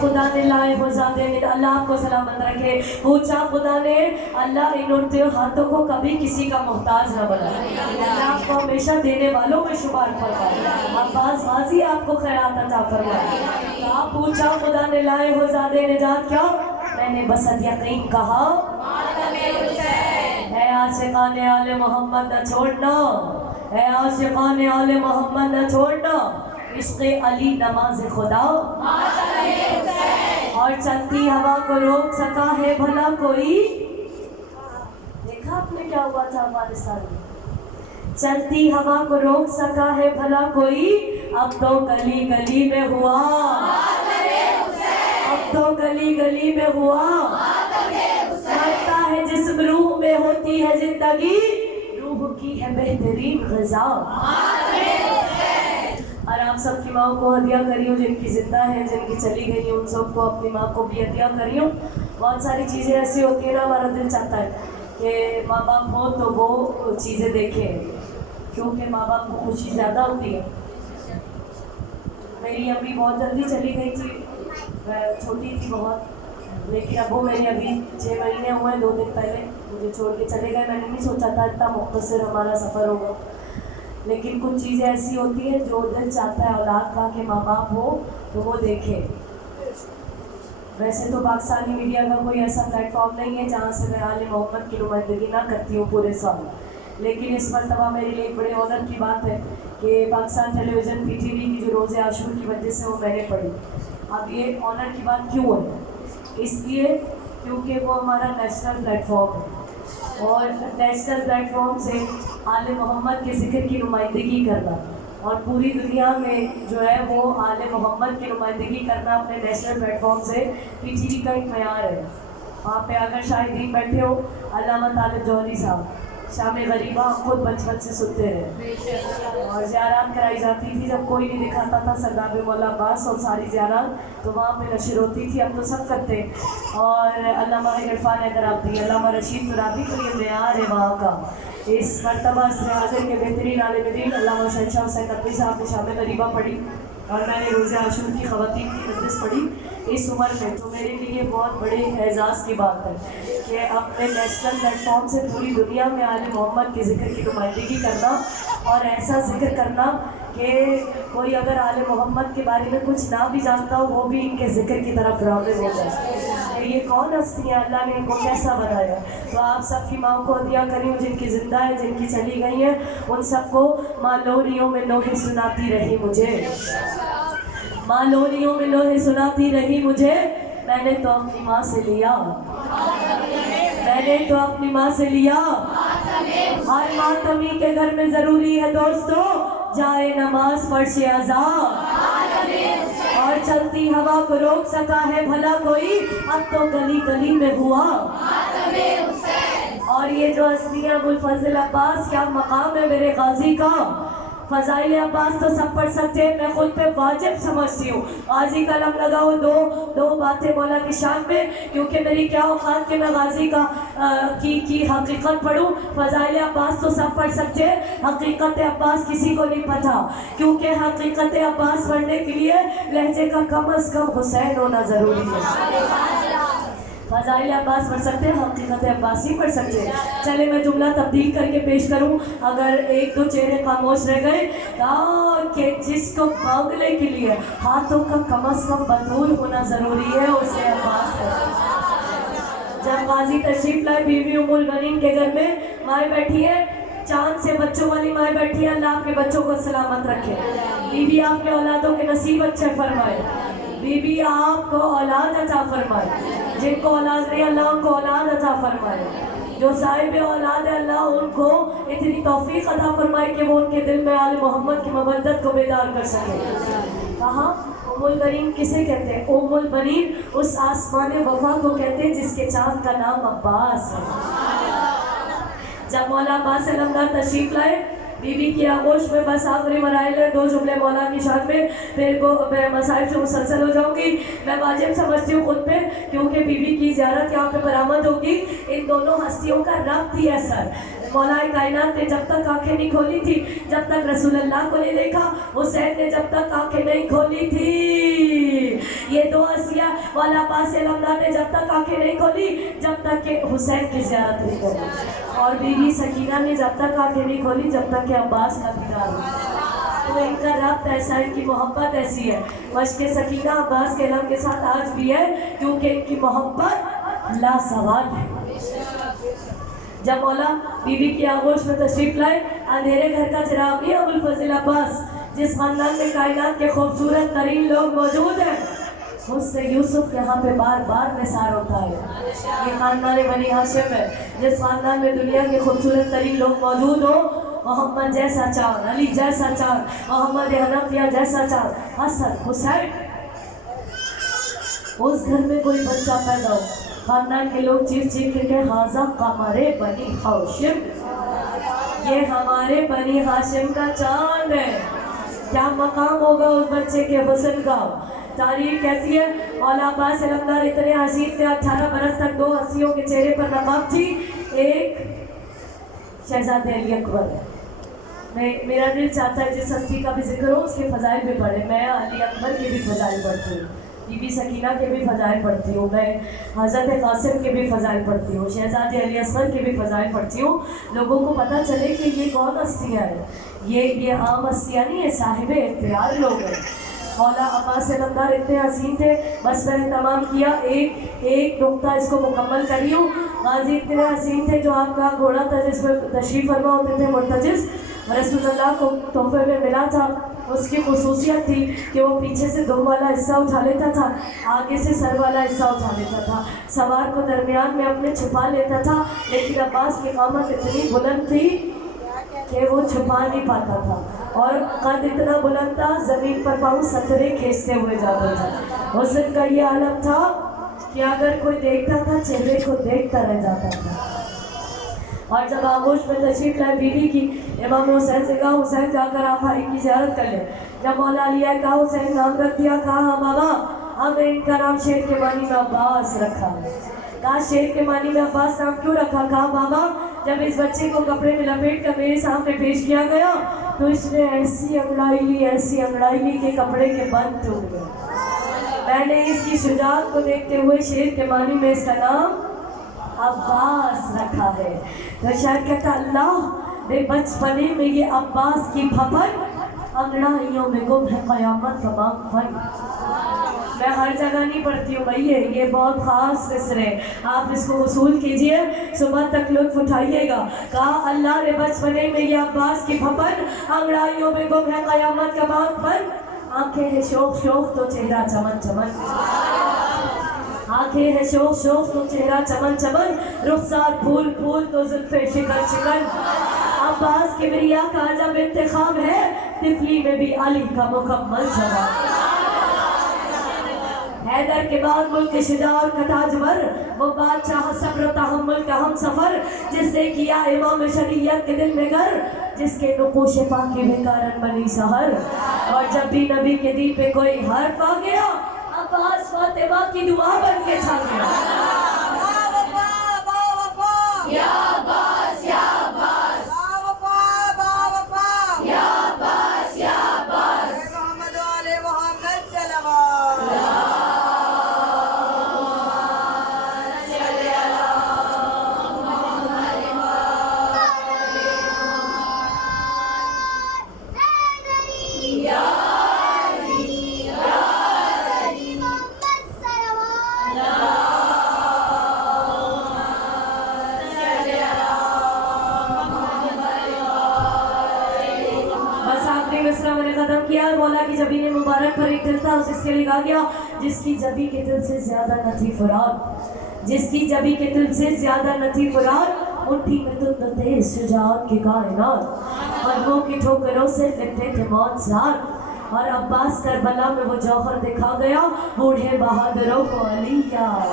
خدا نے لائے ہو زادے نے، اللہ آپ کو سلامت رکھے۔ پوچھا خدا نے، اللہ ان اڑتے ہاتھوں کو کبھی کسی کا محتاج نہ بنائے، اللہ آپ کو ہمیشہ دینے والوں میں شمار فرمائے، عباس غازی آپ کو خیرات عطا فرمائے۔ آپ پوچھا خدا نے لائے ہو زادے نجات کیا، میں نے بس یقین کہا ماتم حسین۔ اے عاشقان آل محمد نہ چھوڑنا، اے عاشقان آل محمد نہ چھوڑنا، عشق علی نماز خدا ماتم حسین۔ اور چلتی ہوا کو روک سکا ہے بھلا کوئی، دیکھا آپ نے کیا ہوا تھا افغانستان میں، چلتی ہوا کو روک سکا ہے بھلا کوئی، اب تو گلی گلی میں ہوا ماتم حسین، اب تو گلی گلی میں ہوا ماتم حسین۔ لگتا ہے جسم روح میں ہوتی ہے زندگی، روح کی ہے بہترین غذا ماتم حسین۔ اور آپ سب کی ماں کو ہدیہ کریو، جن کی زندہ ہے، جن کی چلی گئی ہیں، ان سب کو اپنی ماں کو بھی ہدیہ کریو۔ بہت ساری چیزیں ایسی ہوتی ہیں نا، ہمارا دل چاہتا ہے کہ ماں باپ ہو تو وہ چیزیں دیکھیں، کیونکہ ماں باپ کو خوشی زیادہ ہوتی ہے۔ میری امی بہت جلدی چلی گئی تھی، میں چھوٹی تھی بہت، لیکن ابو میرے ابھی 6 مہینے ہوئے، 2 دن پہلے مجھے چھوڑ کے چلے گئے۔ میں نے نہیں سوچا تھا اتنا مختصر ہمارا سفر ہوگا، لیکن کچھ چیزیں ایسی ہوتی ہیں جو دل چاہتا ہے اولاد کا کہ ماں باپ ہو تو وہ دیکھے۔ ویسے تو پاکستانی میڈیا کا کوئی ایسا پلیٹ فارم نہیں ہے جہاں سے میں آل محمد کی نمائندگی نہ کرتی ہوں پورے سال، لیکن اس مرتبہ میرے لیے ایک بڑے آنر کی بات ہے کہ پاکستان ٹیلی ویژن PTV کی جو روز عاشور کی وجہ سے وہ میں نے پڑھی۔ اب یہ آنر کی بات کیوں ہے؟ اس لیے کیونکہ وہ ہمارا نیشنل پلیٹ فارم ہے، اور نیشنل پلیٹ فارم سے آل محمد کے ذکر کی نمائندگی کرنا، اور پوری دنیا میں جو ہے وہ آل محمد کی نمائندگی کرنا اپنے نیشنل پلیٹ فارم سے PTV کا ایک معیار ہے۔ وہاں پہ اگر شاہدین بیٹھے ہو، علامہ طالب جوہری صاحب، शाम गरीबा हम खुद बचपन से सुनते रहे और ज़ियारत कराई जाती थी जब कोई नहीं दिखाता था सरदार मौला अब्बास और सारी ज़ियारत तो वहाँ पे नशर होती थी। अब तो सब करते हैं और अल्लामा इरफान हैदराबादी अल्लामा रशीद तुराबी को ये मेयार है वहाँ का। इस मरतबा हाजिर के बेहतरीन आलिम दीन अल्लामा शहशाह हुसैन नकवी साहब ने शाम गरीबा पढ़ी और मैंने रोज़े आशूर की ख़वातीन की मजलिस पढ़ी इस उम्र में। तो मेरे लिए बहुत बड़े एजाज़ की बात है कि अपने नेशनल प्लेटफॉर्म से पूरी दुनिया में आले मोहम्मद के ज़िक्र की नुमाइंदगी करना और ऐसा ज़िक्र करना कि कोई अगर आले मोहम्मद के बारे में कुछ ना भी जानता हो वो भी इनके ज़िक्र की तरफ राग़िब हो जाए। ये कौन हस्ती है, अल्लाह ने इनको कैसा बनाया। तो आप सबकी माँ को हदिया करी जिनकी ज़िंदा है जिनकी चली गई हैं उन सबको माँ लोरियों में लोहे सुनाती रही मुझे, माँ लोरियों में लोहे सुनाती रही मुझे। मैंने तो अपनी माँ से लिया, मैंने तो अपनी माँ से लिया। हर मातमी के घर में ज़रूरी है दोस्तों जाए नमाज फर्श अज़ा और चलती हवा को रोक सका है भला कोई, अब तो गली गली में हुआ। और ये जो हस्तियाँ अबुल फजल अब्बास, क्या मकाम है मेरे गाजी का। फ़ज़ाइल अब्बास तो सब पढ़ सकते हैं, मैं खुद पे वाजिब समझती हूँ। गाजी का नाम लगाओ दो बातें मौला की शान में, क्योंकि मेरी क्या औकात के मैं गाजी का की हकीकत पढ़ूँ। फ़ज़ाइल अब्बास तो सब पढ़ सकते हैं, हकीकत अब्बास किसी को नहीं पता, क्योंकि हकीकत अब्बास पढ़ने के लिए लहजे का कम अज़ कम हुसैन होना ज़रूरी है। फ़ज़ाइल अब्बास पढ़ सकते हैं, हकीकत अब्बास ही पढ़ सकते हैं। चले मैं जुमला तब्दील करके पेश करूं, अगर एक दो चेहरे खामोश रह गए कि जिसको मांगने के लिए हाथों का कम अज़ कम बतूल होना ज़रूरी है उसे अब्बास है। जब गाजी तशरीफ़ लाए बीवी उम्मुल बनीन के घर में माए बैठी है, चांद से बच्चों वाली माए बैठी है, अल्लाह आपके बच्चों को सलामत रखे। बीवी आपके औलादों के नसीब अच्छे फरमाए, बीवी आपको औलाद अता फरमाए, जिनको औलाद नहीं अल्लाह उनको औलाद अता फरमाए, जो साहिब औलाद है अल्लाह उनको इतनी तौफीक अता फरमाए कि वो उनके दिल में आले मोहम्मद की मवद्दत को बेदार कर सके। कहा उम्मुल बनीन किसे कहते हैं? उम्मुल बनीन उस आसमान वफा को कहते हैं जिसके चाँद का नाम अब्बास है। जब मौला अब्बास अलमदार तशरीफ लाए बीबी की आगोश में बस आखिरी मराइल है, दो जुमले मौला की शान में, फिर को मैं मसाइल से मुसलसल हो जाऊंगी। मैं वाजिब समझती हूँ खुद पे, क्योंकि बीबी की ज़ियारत यहाँ पे बरामद होगी। इन दोनों हस्तियों का रब्त ही है सर। मौलाए कायनात ने जब तक आंखें नहीं खोली थी, जब तक रसूल अल्लाह को नहीं देखा, हुसैन ने जब तक आंखें नहीं खोली थी। ये दो हस्तियाँ मौला अब्बास अलमदार ने जब तक आंखें नहीं खोली जब तक के हुसैन की ज़ियारत नहीं करी, और बीवी सकीना ने जब तक आंखें नहीं खोली जब तक के अब्बास का दीदार हो। तो इनका रब्त ऐसा, इनकी मोहब्बत ऐसी है। मश्क सकीना अब्बास के अलम के साथ आज भी है, क्योंकि इनकी मोहब्बत लासवाब है। जब मौला बीबी की आगोश में तशरीफ लाए, अंधेरे घर का चिराग भी अबुल फजल अब्बास, जिस खानदान में कायनात के खूबसूरत तरीन लोग मौजूद हैं, मुझसे यूसुफ यहाँ पे बार बार निसार होता है। ये खानदान बनी हाशिम है, जिस खानदान में दुनिया के खूबसूरत तरीन लोग मौजूद हो, मोहम्मद जैसा चाँद, अली जैसा चाँद, मोहम्मद हनफिया जैसा चाँद, हसन हुसैन, उस घर में कोई बच्चा पैदा हो, खानदान के लोग चीख चीख के हाजा कमरे बनी हाशिम, ये हमारे बनी हाशिम का चाँद है। क्या मकाम होगा उस बच्चे के हुस्न का। तारीख कहती है मौला अब्बास अलमदार इतने हसीन थे, 18 बरस तक दो हस्तियों के चेहरे पर नकाब थी। एक शहजादे अली अकबर, मेरा दिल चाहता है जिस हस्ती का भी जिक्र हो उसके फ़ज़ाइल भी पढ़े। मैं अली अकबर के भी फ़ज़ाइल पढ़ती हूँ, बीबी सकीना के भी फ़ज़ाइल पढ़ती हूँ, मैं हज़रत कासिम के भी फ़ज़ाइल पढ़ती हूँ, शहजादे अली असगर के भी फ़ज़ाइल पढ़ती हूँ। लोगों को पता चले कि ये कौन हस्तियाँ हैं, ये आम हस्तियाँ नहीं है, साहिब इख्तियार लोग हैं। मौला अब्बास अलमदार इतने हसीन थे, बस मैंने तमाम किया, एक नुक्ता इसको मुकम्मल करी हूँ। गाजी इतने हसीन थे, जो आपका घोड़ा था जिसमें तशरीफ़ फरमा होते थे मुर्तजिज़, रसूलुल्लाह को तोहफे में मिला था। उसकी खुसूसियत थी कि वो पीछे से दुम वाला हिस्सा उठा लेता था, आगे से सर वाला हिस्सा उठा लेता था, सवार को दरमियान में अपने छुपा लेता था। लेकिन अब्बास की क़ामत इतनी बुलंद थी कि वो छुपा नहीं पाता था, और कद इतना बुलंद था ज़मीन पर पाँव सतरे खींचते हुए जाता था। हुस्न का ये आलम था कि अगर कोई देखता था चेहरे को देखता रह जाता था। اور جب آغوش میں تشریف لائے بیوی کی، امام حسین سے کہا حسین جا کر آپ بھائی کی زیارت کر لیں۔ جب مولا علی آئے کہا حسین نام رکھ دیا، کہا ہاں بابا، ہم نے ان کا نام شیر کے معنی میں عباس رکھا ہے۔ کہا شیر کے معنی میں عباس نام کیوں رکھا؟ کہا بابا جب اس بچے کو کپڑے میں لپیٹ کر میرے سامنے پیش کیا گیا تو اس نے ایسی انگڑائی لی کہ کپڑے کے بند ٹوٹ گئے۔ میں نے اس کی شجاعت کو دیکھتے ہوئے شیر کے معنی میں اس کا نام عباس رکھا ہے۔ تو شاید کہتا اللہ نے بچپنے میں یہ عباس کی پھپھر انگڑائیوں میں گم ہے قیامت کا باغ بھائی۔ میں ہر جگہ نہیں پڑھتی ہوں بھائی، یہ بہت خاص مصر ہے، آپ اس کو وصول کیجئے، صبح تک لطف اٹھائیے گا۔ کہا اللہ نے بچپنے میں یہ عباس کی پھپھر انگڑائیوں میں گم ہے قیامت کا باغ پر، آنکھیں ہیں شوق شوق تو چہرہ چمن چمن، آنکھیں ہیں شوق شوق تو چہرہ چمن چمن، رخسار پھول پھول تو زلفیں شکن شکن، عباس کبریا کا عجب انتخاب ہے، طفلی میں بھی علی کا مکمل جواب۔ حیدر کے بعد ملک شجاعت کا تاجور، وہ بادشاہ صبر و تحمل کا ہم سفر، جس نے کیا امام شریعت کے دل میں گھر، جس کے نقوش پاکی میں کارن بنی سحر۔ اور جب بھی نبی کے دل پہ کوئی حرف آ گیا، عباس فاطمہ کی دعا بن کے چھا گیا۔ یا عباس یا عباس، یا عباس یا عباس، محمد علی محمد صلوات۔ مصرع میں نے ختم کیا، مولا کی جبین مبارک پر ایک دل تھا، اس کے لیے کہا گیا جس کی جبی کے دل سے زیادہ نہ تھی فرات، جس کی جبی کے دل سے زیادہ نہ تھی فرات، اٹھی میں تو تیز شجاعت کی کائنات، قدموں کی ٹھوکروں سے لپٹے تھے موت زار، اور عباس کربلا میں وہ جوہر دکھا گیا، بوڑھے بہادروں کو علی یاد۔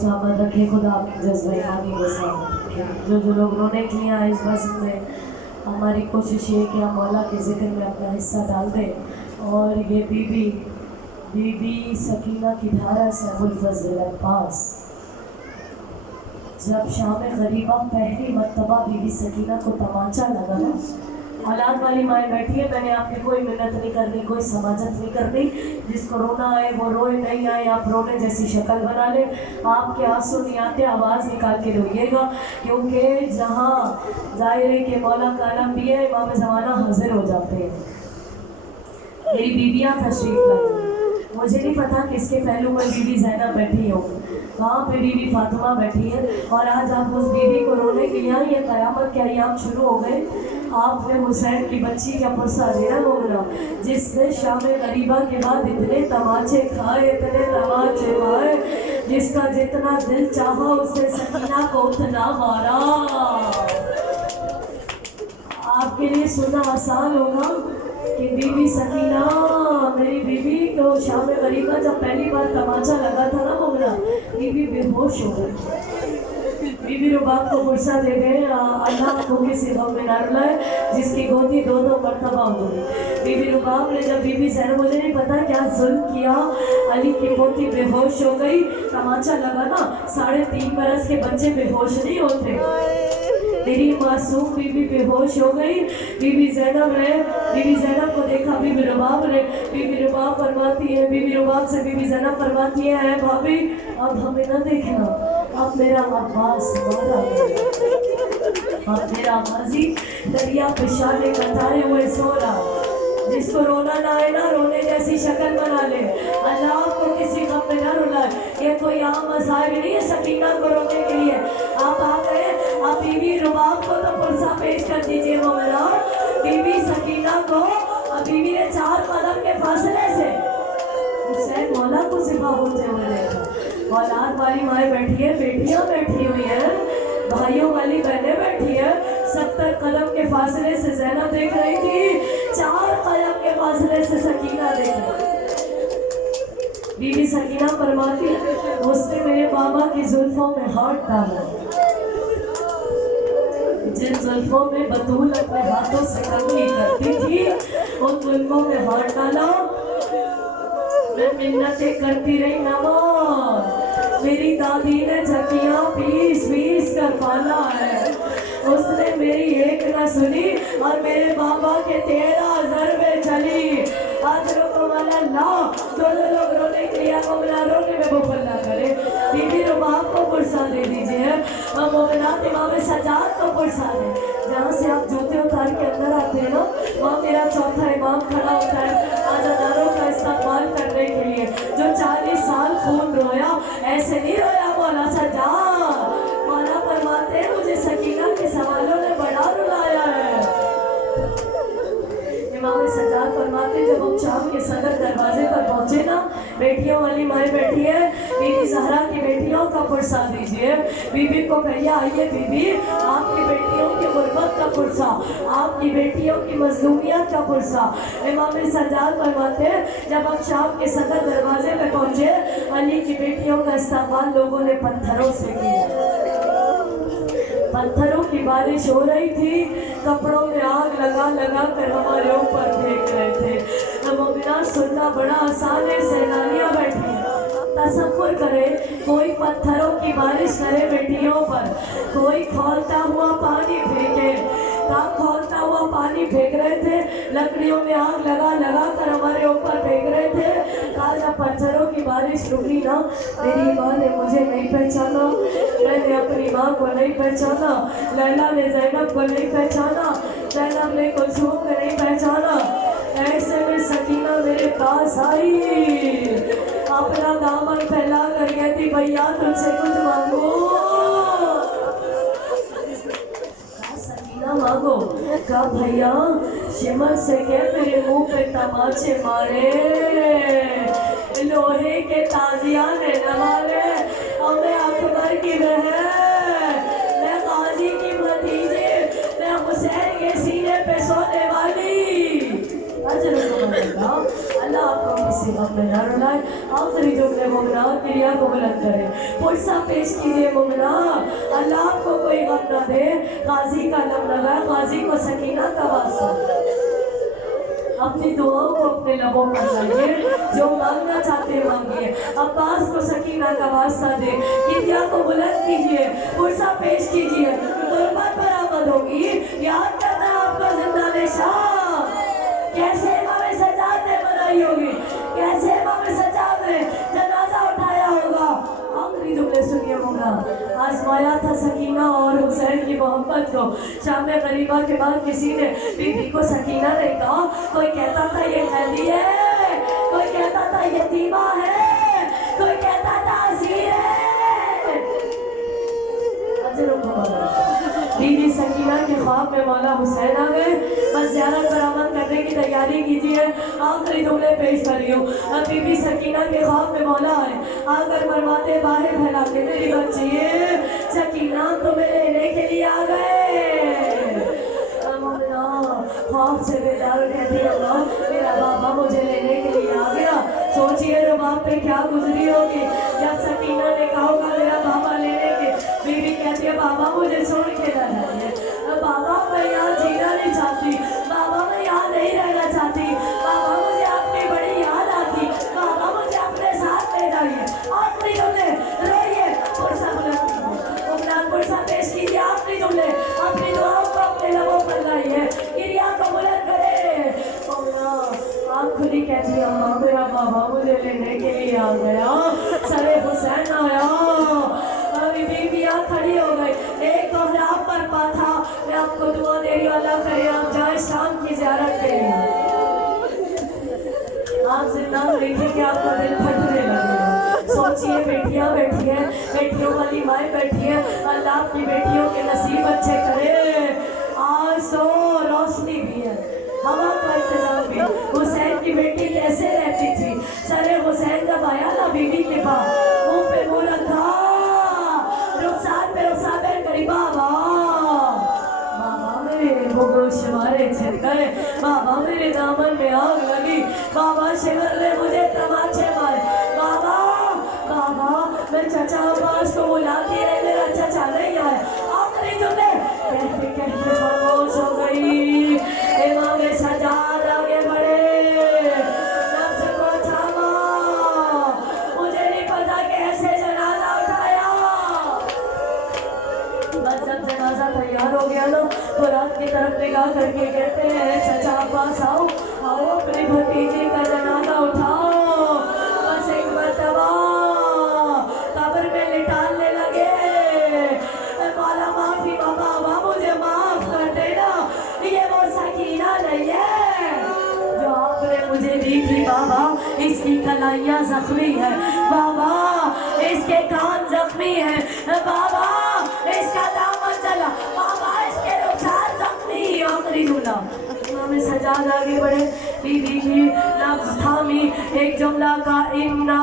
سامت رکھے خدا اپنی جذبہ ایمانی کو سامت رکھے۔ جو لوگ رونے کیا اس بزم میں، ہماری کوشش یہ کہ ہم مولا کے ذکر میں اپنا حصہ ڈال دیں، اور یہ بی بی سکینہ کی دھارا سے ابوالفضل عباس، جب شام غریبہ پہلی مرتبہ بی بی سکینہ کو تمانچہ لگا نا، اولاد والی مائیں بیٹھی ہے، میں نے آپ کی کوئی منت نہیں کرنی، کوئی سماجت نہیں کرنی، جس کو رونا آئے وہ روئے، نہیں آئے آپ رونے جیسی شکل بنا لیں، آپ کے آنسو نہیں آتے آواز نکال کے روئیے گا، کیونکہ جہاں ظاہر ہے کہ مولا کا علم بھی ہے، امام زمانہ حاضر ہو جاتے ہیں۔ میری بیویاں تشریف لائیں، مجھے نہیں پتا کس کے پہلو میں بی بی زینب بیٹھی ہو، وہاں پہ بی بی فاطمہ بیٹھی ہے، اور آج آپ اس بی بی کو رونے کے لیے یہ قیامت کے ایام شروع ہو گئے۔ آپ نے حسین کی بچی کا پرسہ دینا ہوگا، جس نے شام غریبہ کے بعد اتنے تماچے کھائے، جس کا جتنا دل چاہا اس نے سکینہ کو اتنا مارا۔ آپ کے لیے سننا آسان ہوگا کہ بی بی سکینہ، میری بیوی کو شام غریبہ جب پہلی بار تماچا لگا تھا نا مومنہ، بی بی بے ہوش ہو گئی۔ بی بی رباب کو فرصہ دے دیں، اللہ کو کسی غم میں نہ رلائے، جس کی گودی دو مرتبہ ہو گئی۔ بی بی رباب نے جب بی بی زینب، مجھے نہیں پتا کیا ظلم کیا، علی کی پوتی بے ہوش ہو گئی، تماچا لگا نا، 3.5 برس کے بچے بے ہوش نہیں ہوتے، میری معصوم بی بی بے ہوش ہو گئی۔ بی بی زینب کو دیکھا بی بی رباب نے، بی بی رباب فرماتی ہے، بی بی رباب سے بی بی زینب فرماتی ہے، اے بھابی اب ہمیں نہ دیکھنا، اب میرا عباس مارا گیا، اب میرا غازی دریا پہ شانے کتارے ہوئے سو رہا، جس کو رونا نہ آئے نا رونے جیسی شکل بنا لے، اللہ آپ کو کسی غم میں نہ رلائے۔ یہ کوئی عام مذاہب نہیں ہے سکینہ کو رونے کے لیے، آپ آ گئے، آپ بی بی رباب کو تو پرسہ پیش کر دیجئے مومنہ، بی بی سکینہ کو، اب بی بی نے 4 قدم کے فاصلے سے حسین مولا کو ذبح ہوتے ہوئے دیکھا۔ اولاد والی مائیں بیٹھی ہے، بیٹیاں بیٹھی ہوئی ہیں، भाइयों वाली बहनें बैठी है, 70 कदम के फासले से ज़ैनब देख रही थी, 4 कदम के फासले से सकीना देख रही थी। बीबी सकीना फरमाती है, उसने मेरे बाबा की जुल्फों में हाथ डाला, जिन जुल्फों में बतूल अपने हाथों से कंघी करती थी, उन जुल्फों में हाथ डाला। मैं मिन्नतें करती रही नवाज, मेरी दादी ने झकियाँ पीस पीस कर पाला है, उसने मेरी एक न सुनी और मेरे बाबा के 13 ज़रबे चली। आज रोको वाला ला, दोनों लोग रोने के लिए मोमिना रोने में बुखल ना करे। बीबी रुबाब को पुरसा दे दीजिए और मोमिनात इमाम सजाद को पुरसा दे। जहाँ से आप जूते उतार के अंदर आते हैं ना, वहाँ मेरा चौथा इमाम खड़ा होता है आज़ादारों का इस्तकबाल करने के लिए। जो 40 साल खून रोया, ऐसे नहीं रोया मौला सजाद। मौला फरमाते हैं, मुझे सकीना के सवालों ने बड़ा रुलाया है। इमाम सजाद फरमाते, जब हम शाम के सदर दरवाजे पर पहुंचे ना, बेटियों वाली माए बैठी है, बीबी ज़हरा की बेटियों का पुरसा दीजिए। बीबी को कहिए, आइए बीबी, आपकी बेटियों की गुर्बत का पुरसा, आपकी बेटियों की मजलूमियत का पुरसा। इमाम सजाद फरमाते, जब हम शाम के सदर दरवाजे पर पहुंचे, अली की बेटियों का इस्तकबाल लोगों ने पत्थरों से किया। पत्थरों की बारिश हो रही थी, कपड़ों में आग लगा लगा कर हमारे ऊपर फेंक रहे थे। मोमिना सुनना बड़ा आसान है, सैलानियाँ बैठी हैं, तसव्वुर करे कोई पत्थरों की बारिश करे बेटियों पर, कोई खौलता हुआ पानी फेंके। काम खौलता हुआ पानी फेंक रहे थे, लकड़ियों में आग लगा लगा कर हमारे ऊपर फेंक रहे थे। कहा जब पत्थरों की बारिश रुकी ना, मेरी माँ ने मुझे नहीं पहचाना, मैंने अपनी माँ को नहीं पहचाना, लैला ने ज़ैनब को नहीं पहचाना, ज़ैनब ने कुलसूम को नहीं पहचाना। ऐसे में सकीना मेरे पास आई, अपना दामन फैला कर कहती, भैया तुझसे कुछ मांगो। मांगो। कहा भैया शिमर से कह मेरे मुंह पे तमाचे मारे, लोहे के ताजिया ने नवाले, और मैं अकबर की बहन, मैं गाजी की भतीजी, मैं हुसैन के सीने पे सोने वाली। अल्लाह आपको किसी गम में न रुलाए। आखिरी जुमले मुमना क्रिया को बुलंद करे, पुरसा पेश कीजिए मुमना, अल्लाह आपको कोई गम न दे। गाजी का नाम लगा, गाजी को सकीना का वास्ता, अपनी दुआओं को अपने लबों पर लाइए, जो मांगना चाहते हैं मांगिए। अब्बास को सकीना का वास्ता दे, क्रिया को बुलंद कीजिए, पुरसा पेश कीजिए, गुर्बत बरामद होगी। याद करना आपका जिंदा निशान, कैसे इमाम सजाद ने बनाई होगी, कैसे इमाम सजाद ने जनाजा उठाया होगा। आखिरी जुमले सुनिए मुमना, आजमाया था सकीना और हुसैन की मोहब्बत को। शाम में गरीबा के बाद किसी ने बीबी को सकीना ने कहा, कोई कहता था ये कैदी है, कोई कहता था यतीमा है, कोई कहता था असीर है। बीबी सकीना के ख्वाब में मौला हुसैन आ गए, बस ज़ियारत बरामद करने की तैयारी कीजिए। आखिरी जुमले पेश करियो। अब बीबी सकीना के ख्वाब में मौला आए, आकर फरमाते बाहर फैला के, मेरी बच्ची सकीना तुम्हें लेने के लिए आ गए। ख्वाब से बेदार कहती अम्मा, मेरा बाबा मुझे लेने के लिए आ गया। सोचिए रुबाब पे क्या गुजरी होगी जब सकीना ने कहा होगा मेरा बाबा लेने के। बीबी कहती है बाबा मुझे छोड़ के ना जाइए, बाबा मैं यहाँ जीना नहीं चाहती, बाबा मैं यहाँ नहीं रहना चाहती, बाबा मुझे आपकी बड़ी याद आती, बाबा मुझे अपने साथ ले जाइए। आखिरी जुमले रोइए, पुरसा बुलंद कीजिए, उपनाम पुरसा पेश कीजिए। आखिरी जुमले अपनी दुआओं को अपने लबों पर लाइए, क्रिया को बुलंद करे। आँख खुली कहती है अम्मा मेरा बाबा मुझे लेने के लिए आ गया, सरे हुसैन आया। अभी बीबियाँ खड़ी हो गई, एक कोहराब पर पाथा, मैं आपको दुआ दे रही हूँ, अल्लाह करे आप जाए शाम की ज़ियारत के लिए। आप जिंदा देखेंगे आपका दिल फटने लगेगा। सोचिए बेटियाँ बैठी हैं, बेटियों वाली माए बैठी हैं, अल्लाह आपकी बेटियों के नसीब अच्छे करे। आज तो रोशनी भी है, हवा का इंतजाम भी। हुसैन की बेटी कैसे रहती थी, सरे हुसैन जब आया ना बीवी के पास, मुंह पे मुंह रखा, रुखसार पे रुखसार गरीबा बुला करके कहते हैं चचा पास आओ, आओ अपने भतीजे का जनाजा उठाओ। बस एक मरतबा कब्र में लिटाने लगे, मौला माफी बाबा मुझे माफ कर देना, ये वो सकीना नहीं है जो आपने मुझे दी थी बाबा। इसकी कलाइयाँ जख्मी है बाबा, इसके कान जख्मी है बाबा, इसका दामन चला बाबा, इसके रुखसार जख्मी। आखिरी जुमला इमाम सजाद आगे बढ़े, बीवी की लफ्ज थामी, एक जुमला का इन्ना